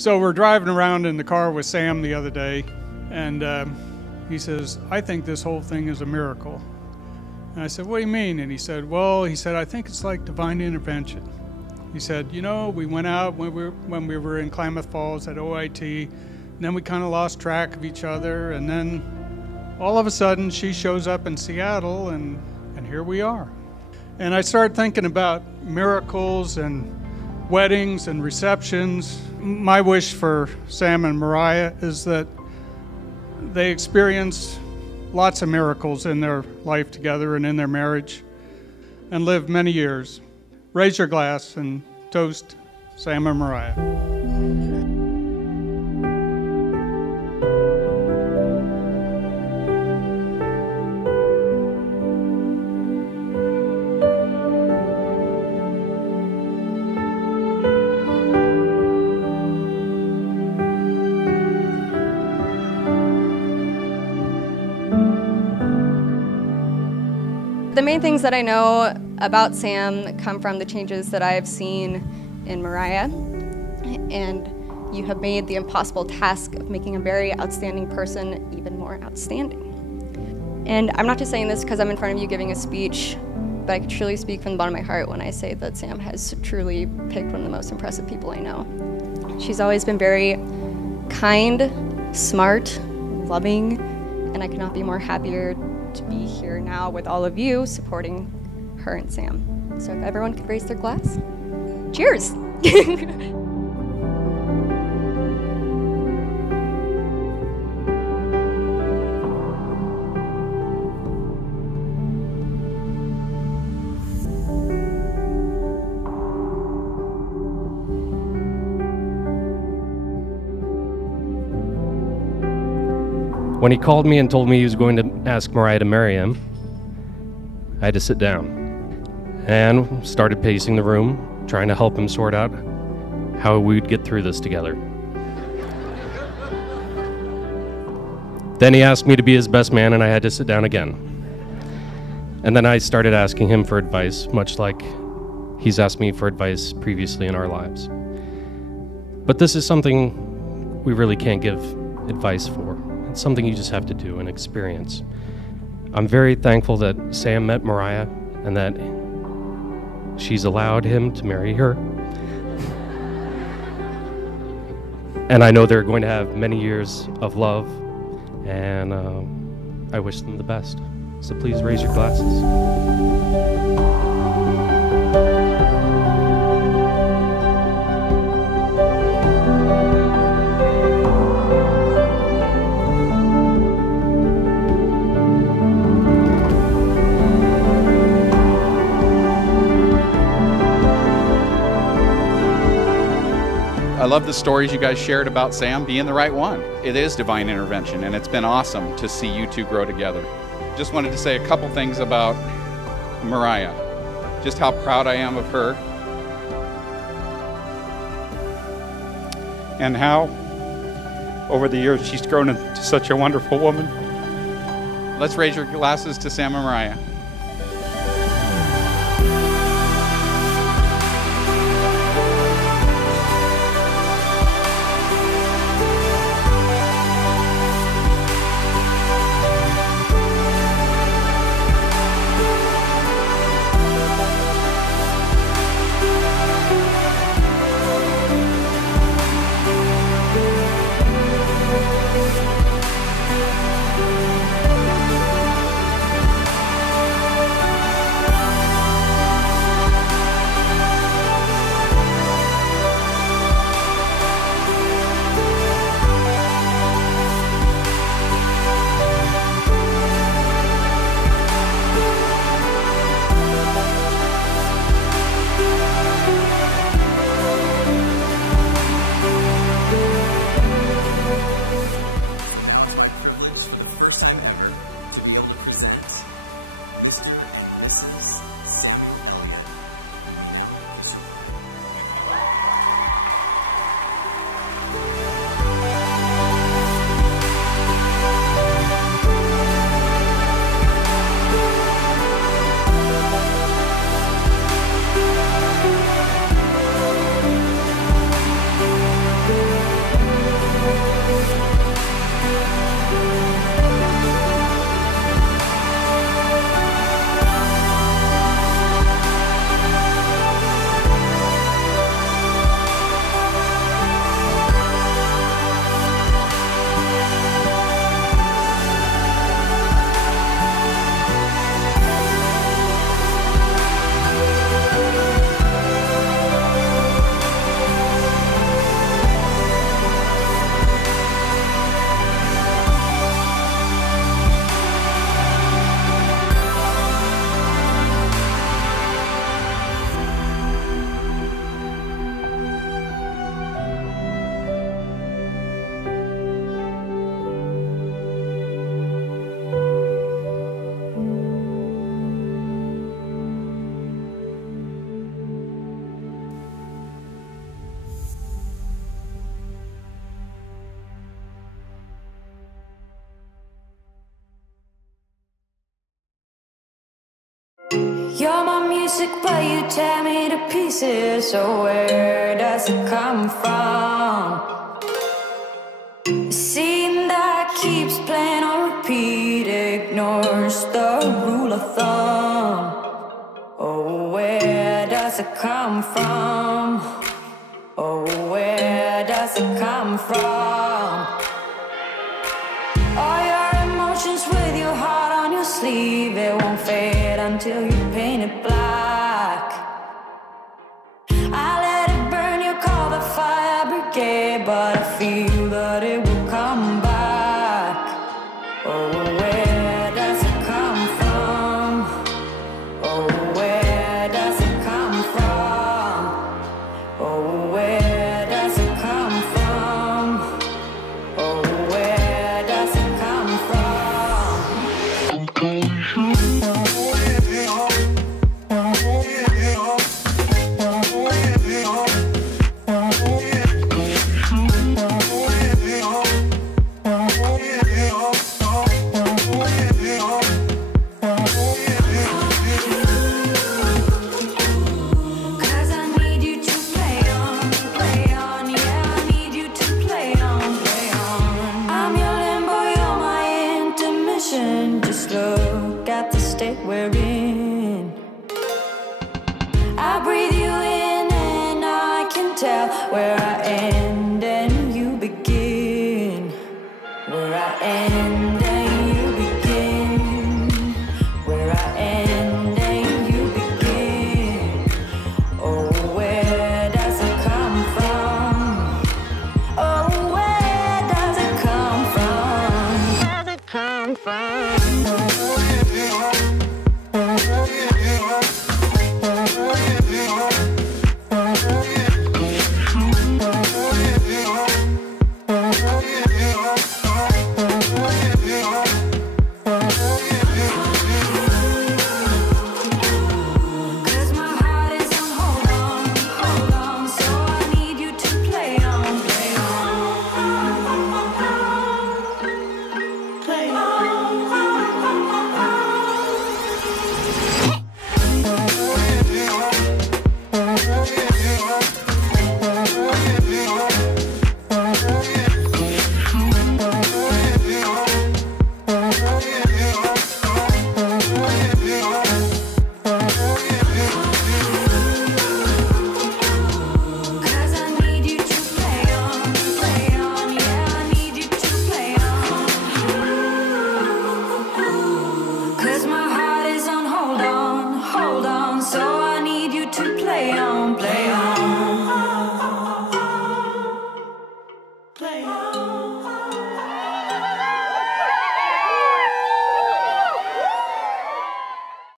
So we're driving around in the car with Sam the other day, and he says, "I think this whole thing is a miracle." And I said, "What do you mean?" And he said, "I think it's like divine intervention." He said, "You know, we went out when we were in Klamath Falls at OIT, and then we kind of lost track of each other, and then all of a sudden she shows up in Seattle, and here we are." And I started thinking about miracles and weddings and receptions. My wish for Sam and Mariah is that they experience lots of miracles in their life together and in their marriage and live many years. Raise your glass and toast Sam and Mariah. The main things that I know about Sam come from the changes that I have seen in Mariah, and you have made the impossible task of making a very outstanding person even more outstanding. And I'm not just saying this because I'm in front of you giving a speech, but I can truly speak from the bottom of my heart when I say that Sam has truly picked one of the most impressive people I know. She's always been very kind, smart, loving, and I could not be more happier to be here now with all of you supporting her and Sam. So if everyone could raise their glass. Cheers! When he called me and told me he was going to ask Mariah to marry him, I had to sit down and started pacing the room, trying to help him sort out how we'd get through this together. Then he asked me to be his best man, and I had to sit down again. And then I started asking him for advice, much like he's asked me for advice previously in our lives. But this is something we really can't give advice for. It's something you just have to do and experience. I'm very thankful that Sam met Mariah and that she's allowed him to marry her. And I know they're going to have many years of love, and I wish them the best. So please raise your glasses. I love the stories you guys shared about Sam being the right one. It is divine intervention, and it's been awesome to see you two grow together. Just wanted to say a couple things about Mariah, just how proud I am of her, and how over the years she's grown into such a wonderful woman. Let's raise your glasses to Sam and Mariah. but you tear me to pieces. So where does it come from? A scene that keeps playing on repeat, ignores the rule of thumb. Oh, where does it come from? Oh, where does it come from? All your emotions with your heart on your sleeve, it won't fade until you paint it black. I let it burn, you call the fire brigade, but I feel that it will come back. Oh, where does it come from? Oh, where does it come from? Oh, where does it come from? Oh, where does it come just look at the state we're in. I breathe you in and I can tell where I end and you begin. Where I end and you begin. Where I end and you begin. Oh, where does it come from? Oh, where does it come from? Where does it come from? Cause my heart is on hold on, so I need you to play on.